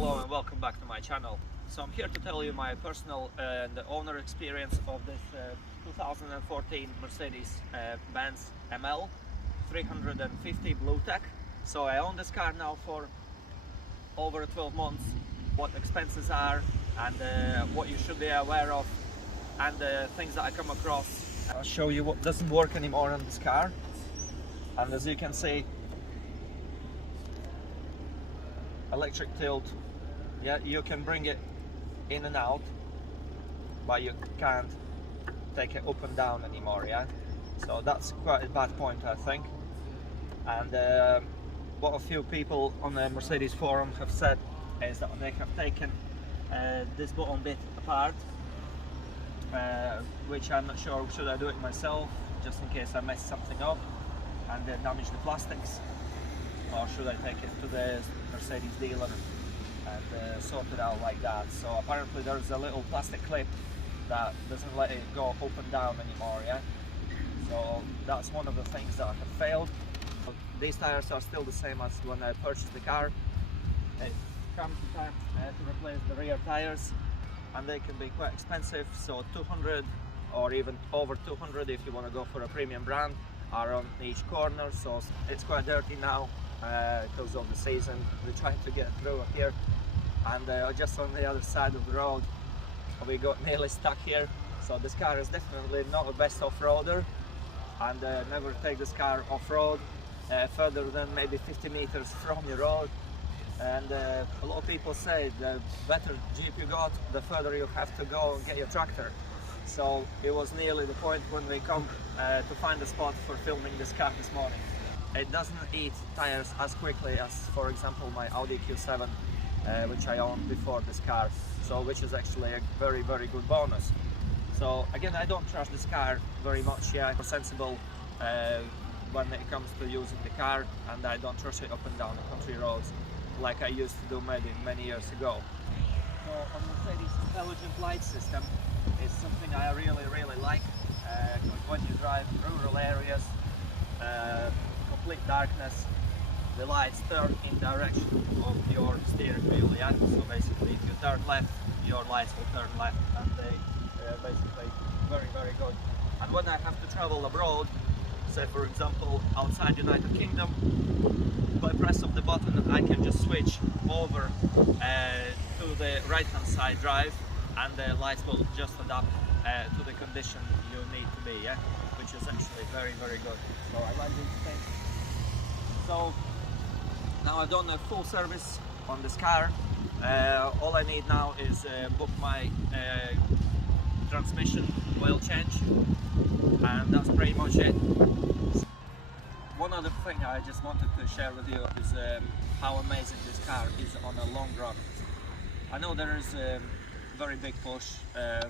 Hello and welcome back to my channel. So I'm here to tell you my personal and owner experience of this 2014 Mercedes-Benz ML 350 Blue Tech. So I own this car now for over 12 months, what expenses are and what you should be aware of and things that I come across. I'll show you what doesn't work anymore on this car. And as you can see, electric tilt, yeah, you can bring it in and out, but you can't take it up and down anymore, yeah. So that's quite a bad point, I think. And what a few people on the Mercedes forum have said is that they have taken this bottom bit apart, which I'm not sure, should I do it myself just in case I mess something up and damage the plastics, or should I take it to the Mercedes dealer and sort it out like that. So apparently there's a little plastic clip that doesn't let it go up and down anymore, yeah. So that's one of the things that have failed. These tires are still the same as when I purchased the car. It comes the time to replace the rear tires, and they can be quite expensive, so 200 or even over 200 if you want to go for a premium brand are on each corner. So it's quite dirty now because of the season. We're trying to get through here, and just on the other side of the road we got nearly stuck here. So this car is definitely not the best off-roader, and never take this car off-road further than maybe 50 meters from your road. And a lot of people say the better Jeep you got, the further you have to go and get your tractor. So it was nearly the point when we come to find a spot for filming this car this morning. It doesn't eat tires as quickly as, for example, my Audi Q7, which I owned before this car, so which is actually a very good bonus. So again, I don't trust this car very much. Yeah, I'm sensible when it comes to using the car, and I don't trust it up and down the country roads like I used to do maybe many years ago. So on Mercedes intelligent light system is something I really like, because when you drive rural areas, complete darkness, the lights turn in direction of your steering wheel, yeah? So basically if you turn left, your lights will turn left, and they basically very good. And when I have to travel abroad, say for example outside United Kingdom, by press of the button I can just switch over to the right hand side drive, and the lights will just adapt to the condition you need to be, yeah? Which is actually very good. So I like these things. So now I've done a full service on this car. All I need now is book my transmission oil change, and that's pretty much it. One other thing I just wanted to share with you is how amazing this car is on a long run. I know there is a very big push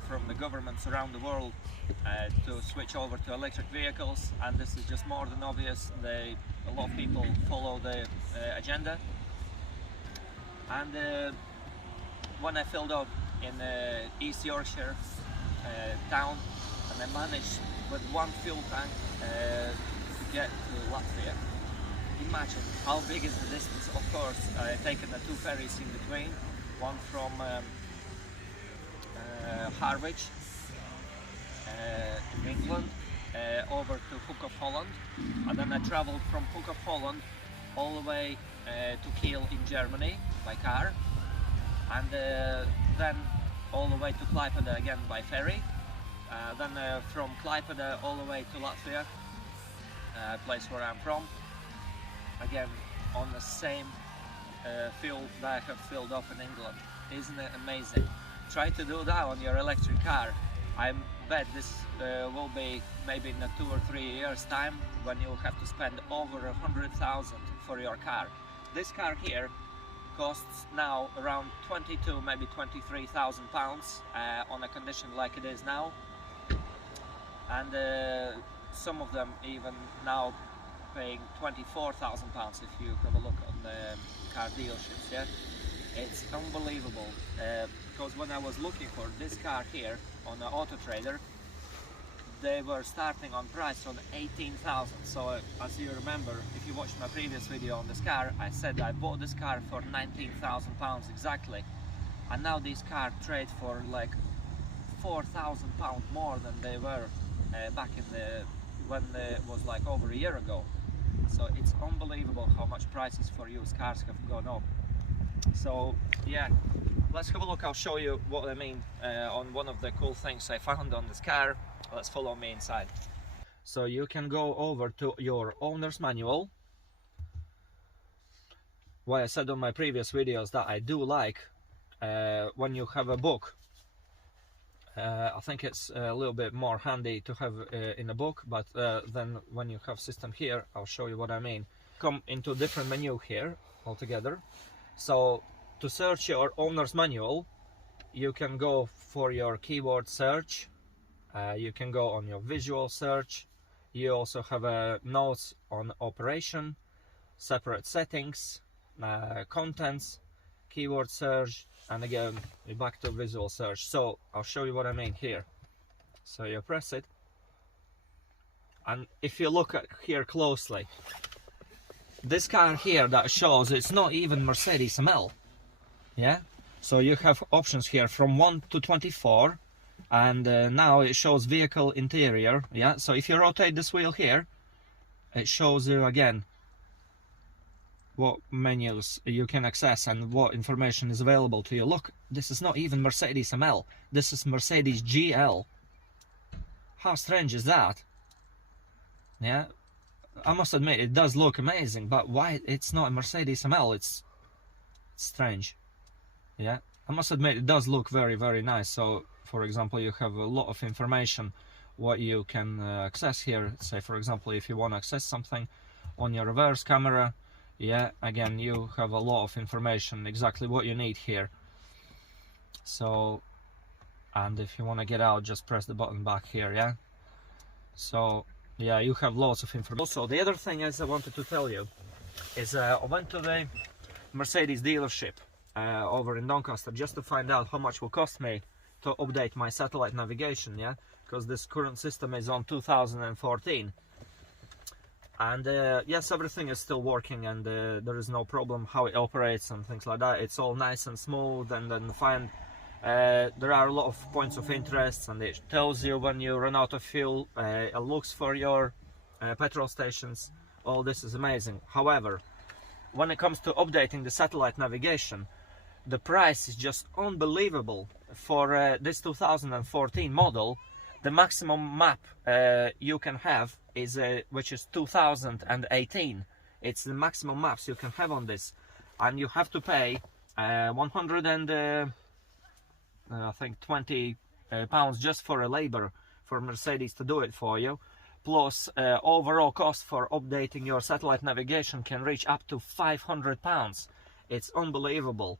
from the governments around the world to switch over to electric vehicles, and this is just more than obvious. A lot of people follow the agenda. And when I filled up in East Yorkshire town, and I managed with one fuel tank to get to Latvia. Imagine how big is the distance. Of course, I've taken the two ferries in between, one from Harwich in England over to Hook of Holland, and then I travelled from Hook of Holland all the way to Kiel in Germany by car, and then all the way to Klaipeda again by ferry, then from Klaipeda all the way to Latvia, place where I'm from, again on the same fuel that I have filled up in England. Isn't it amazing? Try to do that on your electric car. I bet this will be maybe in 2 or 3 years time when you'll have to spend over 100,000 for your car. This car here costs now around 22, maybe 23,000 pounds on a condition like it is now, and some of them even now paying 24,000 pounds if you have a look on the car dealerships, yeah? It's unbelievable, because when I was looking for this car here on the Auto Trader, they were starting on price on 18,000. So as you remember, if you watched my previous video on this car, I said I bought this car for 19,000 pounds exactly, and now these cars trade for like 4,000 pounds more than they were back in when it was like over a year ago. So it's unbelievable how much prices for used cars have gone up. So yeah, let's have a look. I'll show you what I mean on one of the cool things I found on this car. Let's follow me inside. So you can go over to your owner's manual. What I said on my previous videos that I do like when you have a book. I think it's a little bit more handy to have in a book, but then when you have system here, I'll show you what I mean. Come into different menu here altogether. So to search your owner's manual, you can go for your keyword search. You can go on your visual search. You also have notes on operation, separate settings, contents, keyword search, and again we're back to visual search. So I'll show you what I mean here. So you press it, and if you look at here closely, this car here that shows it's not even Mercedes ML. Yeah, so you have options here from 1 to 24, and now it shows vehicle interior. Yeah, so if you rotate this wheel here, it shows you again what menus you can access and what information is available to you. Look, this is not even Mercedes ML, this is Mercedes GL. How strange is that? Yeah, I must admit it does look amazing, but why it's not a Mercedes ML? It's strange. Yeah, I must admit it does look very, very nice. So for example, you have a lot of information what you can access here. Say for example, if you want to access something on your reverse camera, yeah, again you have a lot of information, exactly what you need here. So, and if you want to get out, just press the button back here. Yeah, so yeah, you have lots of information. Also, the other thing is I wanted to tell you is I went to the Mercedes dealership over in Doncaster just to find out how much will cost me to update my satellite navigation. Yeah, because this current system is on 2014, and yes, everything is still working, and there is no problem how it operates and things like that. It's all nice and smooth, and then fine. There are a lot of points of interest, and it tells you when you run out of fuel. It looks for your petrol stations. All this is amazing. However, when it comes to updating the satellite navigation, the price is just unbelievable. For this 2014 model, the maximum map you can have is which is 2018. It's the maximum maps you can have on this, and you have to pay 100 and I think 20 pounds just for a labor for Mercedes to do it for you. Plus overall cost for updating your satellite navigation can reach up to 500 pounds. It's unbelievable.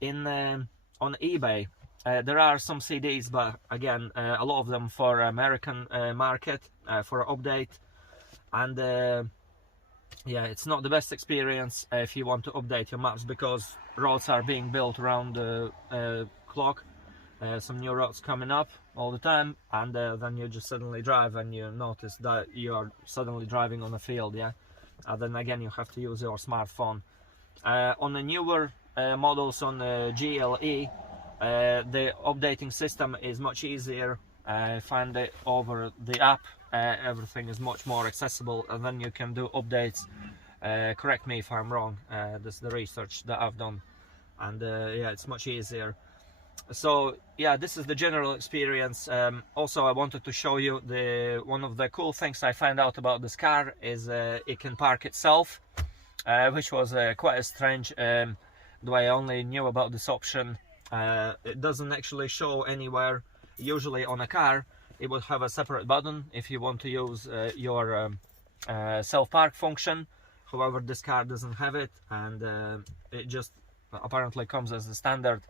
In on eBay there are some CDs, but again a lot of them for American market for update, and yeah, it's not the best experience if you want to update your maps, because roads are being built around the clock. Some new roads coming up all the time, and then you just suddenly drive and you notice that you are suddenly driving on a field. Yeah, and then again you have to use your smartphone. On the newer models, on the GLE, the updating system is much easier. Find it over the app. Everything is much more accessible, and then you can do updates. Correct me if I'm wrong. This is the research that I've done, and yeah, it's much easier. So yeah, this is the general experience. Also, I wanted to show you one of the cool things I found out about this car is it can park itself, which was quite a strange. The way I only knew about this option. It doesn't actually show anywhere. Usually on a car it would have a separate button if you want to use your self-park function. However, this car doesn't have it, and it just apparently comes as a standard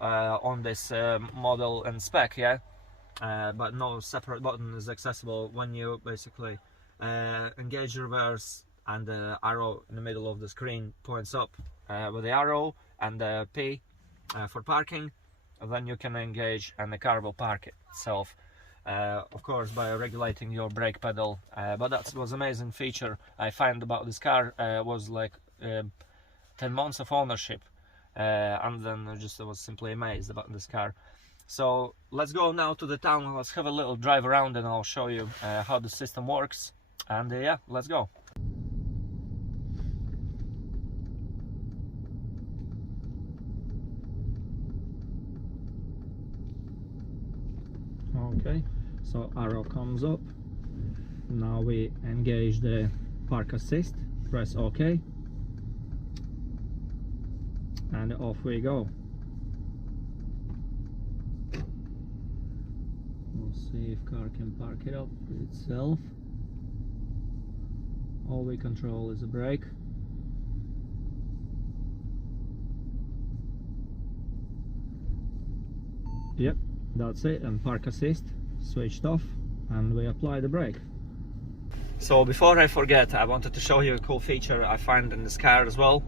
on this model and spec. Yeah, but no separate button is accessible when you basically engage reverse, and the arrow in the middle of the screen points up with the arrow and the P for parking. Then you can engage and the car will park itself. of course by regulating your brake pedal, but that was amazing feature I find about this car. Was like 10 months of ownership, and then I was simply amazed about this car. So let's go now to the town, let's have a little drive around and I'll show you how the system works, and yeah, let's go. Okay, so arrow comes up. Now we engage the park assist, press OK, and off we go. We'll see if car can park it up itself. All we control is the brake. Yep, that's it, and park assist switched off, and we apply the brake. So before I forget, I wanted to show you a cool feature I find in this car as well.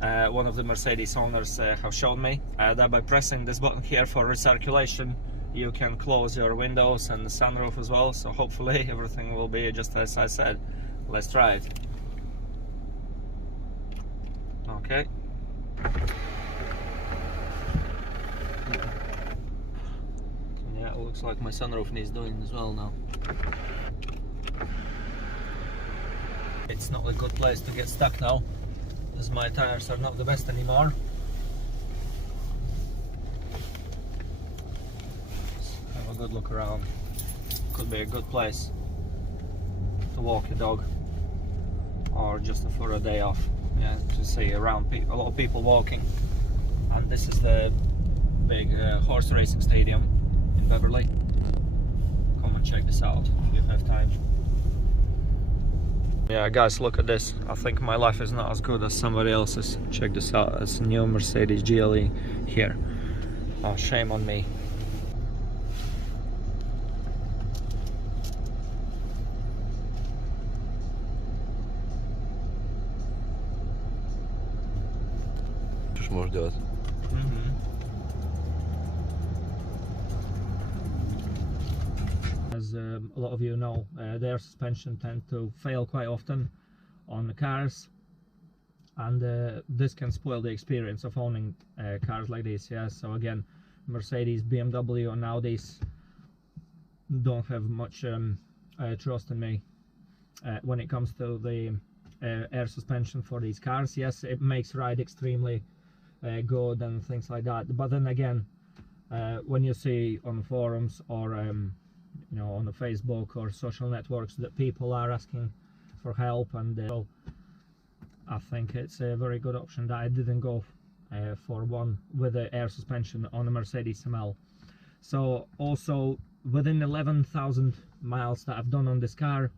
One of the Mercedes owners have shown me that by pressing this button here for recirculation, you can close your windows and the sunroof as well, so hopefully everything will be just as I said. Let's try it. Okay. Yeah, it looks like my sunroof needs doing as well now. It's not a good place to get stuck now, as my tires are not the best anymore. Let's have a good look around. Could be a good place to walk your dog, or just for a day off. Yeah, to see around a lot of people walking. And this is the big horse racing stadium in Beverly. Come and check this out if you have time. Yeah guys, look at this. I think my life is not as good as somebody else's. Check this out, it's a new Mercedes GLE here. Oh, shame on me. Можешь делать. As a lot of you know, their suspension tend to fail quite often on the cars, and this can spoil the experience of owning cars like this. Yeah, so again, Mercedes, BMW and Audis don't have much trust in me when it comes to the air suspension for these cars. Yes, it makes ride extremely good and things like that, but then again, when you see on forums or you know, on the Facebook or social networks that people are asking for help, and I think it's a very good option that I didn't go for one with the air suspension on a Mercedes ML. So also within 11,000 miles that I've done on this car,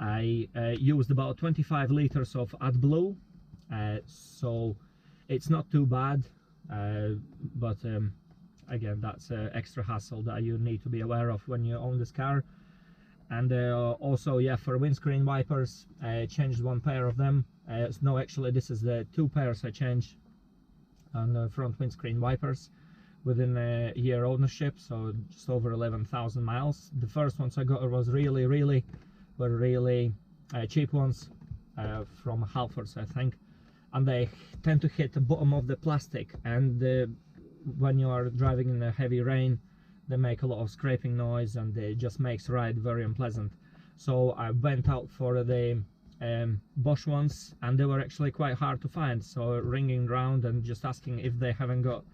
I used about 25 liters of AdBlue, so it's not too bad, but again, that's extra hassle that you need to be aware of when you own this car. And also, yeah, for windscreen wipers, I changed one pair of them. No, actually this is the two pairs I changed on the front windscreen wipers within a year ownership, so just over 11,000 miles. The first ones I got was really cheap ones from Halfords, I think, and they tend to hit the bottom of the plastic, and when you are driving in a heavy rain, they make a lot of scraping noise, and it just makes ride very unpleasant. So I went out for the Bosch ones, and they were actually quite hard to find, so ringing around and just asking if they have got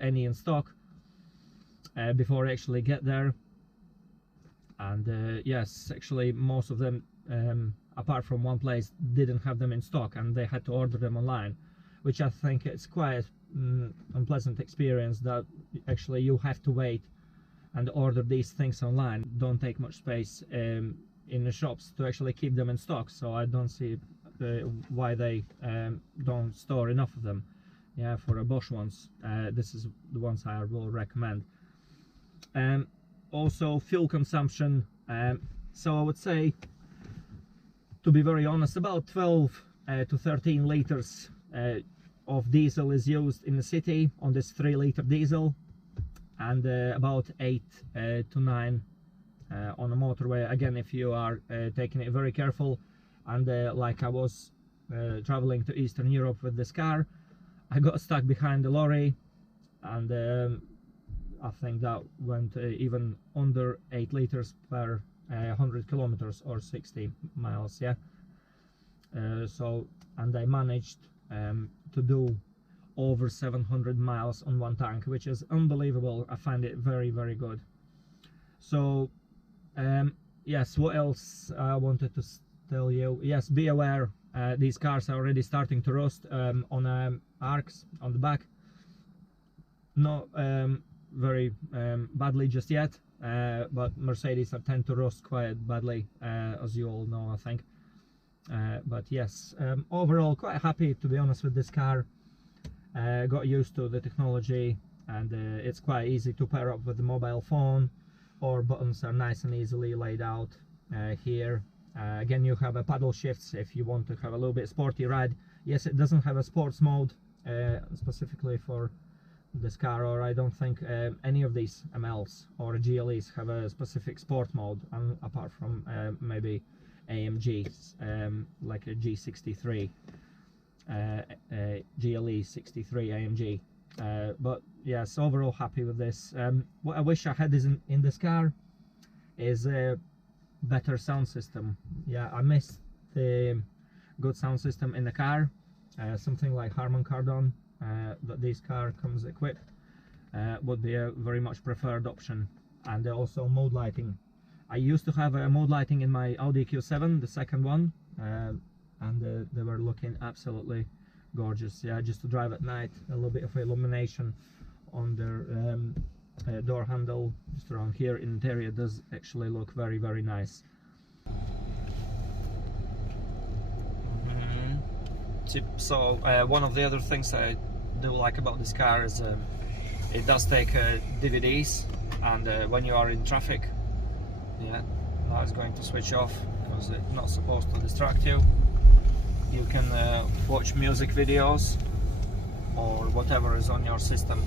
any in stock before I actually get there. And yes, actually most of them, apart from one place, didn't have them in stock, and they had to order them online, which I think it's quite unpleasant experience, that actually you have to wait and order these things online. Don't take much space in the shops to actually keep them in stock, so I don't see why they don't store enough of them. Yeah, for a Bosch ones, this is the ones I will recommend. Also fuel consumption, so I would say, to be very honest, about 12 to 13 liters of diesel is used in the city on this 3-liter diesel. and about 8 to 9 on a motorway. Again, if you are taking it very careful, and like I was traveling to Eastern Europe with this car, I got stuck behind the lorry, and I think that went even under 8 liters per 100 kilometers or 60 miles, yeah. And I managed to do over 700 miles on one tank, which is unbelievable. I find it very, very good. So yes, what else I wanted to tell you? Yes, be aware, these cars are already starting to rust on arcs on the back. Not very badly just yet, but Mercedes tend to rust quite badly, as you all know, I think. But yes, overall quite happy, to be honest, with this car. Got used to the technology, and it's quite easy to pair up with the mobile phone, or buttons are nice and easily laid out here. Again, you have a paddle shifts if you want to have a little bit sporty ride. Yes, it doesn't have a sports mode specifically for this car, or I don't think any of these MLs or GLEs have a specific sport mode, apart from maybe AMGs, like a G63, GLE 63 AMG. But yes, overall happy with this. What I wish I had in this car is a better sound system. Yeah, I miss the good sound system in the car. Something like Harman Kardon that this car comes equipped would be a very much preferred option. And also mode lighting. I used to have a mode lighting in my Audi Q7, the second one, and they were looking absolutely gorgeous. Yeah, just to drive at night, a little bit of illumination on their door handle, just around here. Interior does actually look very, very nice. So one of the other things I do like about this car is it does take DVDs, and when you are in traffic, yeah, now it's going to switch off because it's not supposed to distract you. You can watch music videos or whatever is on your system.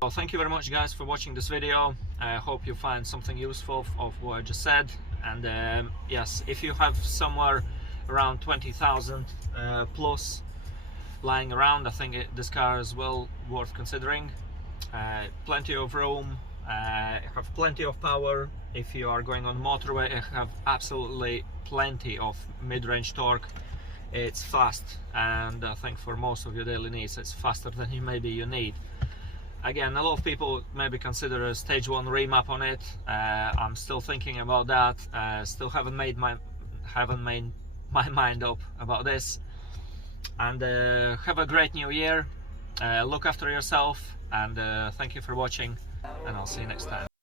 Well, thank you very much, guys, for watching this video. I hope you find something useful of what I just said. And yes, if you have somewhere around 20,000 plus lying around, I think this car is well worth considering. Plenty of room, have plenty of power. If you are going on motorway, I have absolutely plenty of mid-range torque. It's fast, and I think for most of your daily needs it's faster than you need. Again, a lot of people maybe consider a stage 1 remap on it. I'm still thinking about that. Still haven't made my mind up about this. And have a great new year. Look after yourself, and thank you for watching, and I'll see you next time.